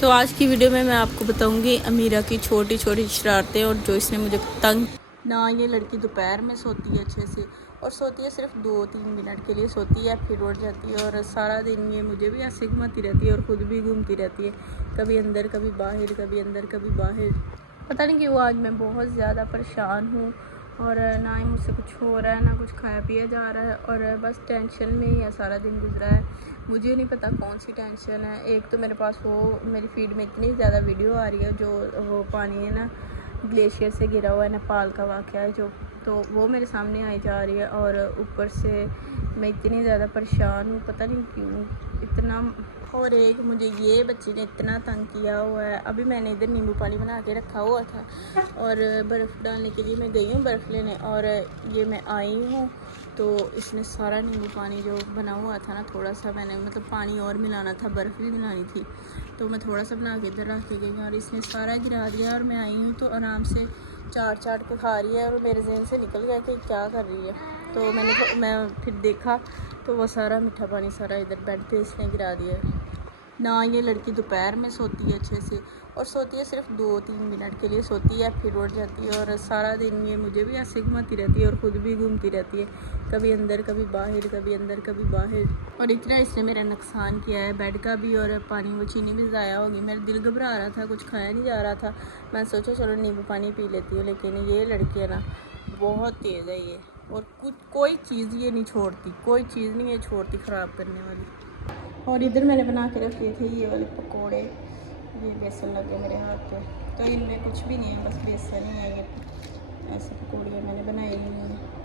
तो आज की वीडियो में मैं आपको बताऊंगी अमीरा की छोटी छोटी शरारतें और जो इसने मुझे तंग ना। ये लड़की दोपहर में सोती है अच्छे से और सोती है सिर्फ 2-3 मिनट के लिए सोती है, फिर उठ जाती है और सारा दिन ये मुझे भी ऐसे घुमाती रहती है और ख़ुद भी घूमती रहती है, कभी अंदर कभी बाहर, कभी अंदर कभी बाहर। पता नहीं क्यों आज मैं बहुत ज़्यादा परेशान हूँ और ना ही मुझसे कुछ हो रहा है, ना कुछ खाया पिया जा रहा है और बस टेंशन में ही सारा दिन गुजरा है। मुझे नहीं पता कौन सी टेंशन है। एक तो मेरे पास वो मेरी फीड में इतनी ज़्यादा वीडियो आ रही है जो वो पानी है ना ग्लेशियर से गिरा हुआ है, नेपाल का वाक़या है जो, तो वो मेरे सामने आई जा रही है और ऊपर से मैं इतनी ज़्यादा परेशान हूँ, पता नहीं क्यों इतना। और एक मुझे ये बच्ची ने इतना तंग किया हुआ है। अभी मैंने इधर नींबू पानी बना के रखा हुआ था और बर्फ़ डालने के लिए मैं गई हूँ बर्फ़ लेने और ये मैं आई हूँ तो इसने सारा नींबू पानी जो बना हुआ था ना, थोड़ा सा मैंने मतलब पानी और मिलाना था, बर्फ़ भी मिलानी थी, तो मैं थोड़ा सा बना के इधर रख के गई और इसने सारा गिरा दिया और मैं आई हूँ तो आराम से चाट चाट के खा रही है और मेरे जहन से निकल गया कि क्या कर रही है। तो मैं फिर देखा तो वो सारा मीठा पानी सारा इधर बेड पे इसने गिरा दिया ना। ये लड़की दोपहर में सोती है अच्छे से और सोती है सिर्फ 2-3 मिनट के लिए सोती है, फिर उठ जाती है और सारा दिन ये मुझे भी ऐसे घुमाती रहती है और ख़ुद भी घूमती रहती है, कभी अंदर कभी बाहर, कभी अंदर कभी बाहर। और इतना इसने मेरा नुकसान किया है, बेड का भी और पानी वो चीनी भी ज़ाया होगी। मेरा दिल घबरा रहा था, कुछ खाया नहीं जा रहा था, मैं सोचा चलो नींबू पानी पी लेती हूँ, लेकिन ये लड़की है ना बहुत तेज़ है ये और कोई चीज़ ये नहीं छोड़ती, कोई चीज़ नहीं ये छोड़ती ख़राब करने वाली। और इधर मैंने बना के रखे थे ये वाले पकोड़े, ये बेसन लगे मेरे हाथ पे, तो इनमें कुछ भी नहीं है, बस बेसन ही है। ये ऐसे पकौड़ियाँ मैंने बनाई हुई हैं।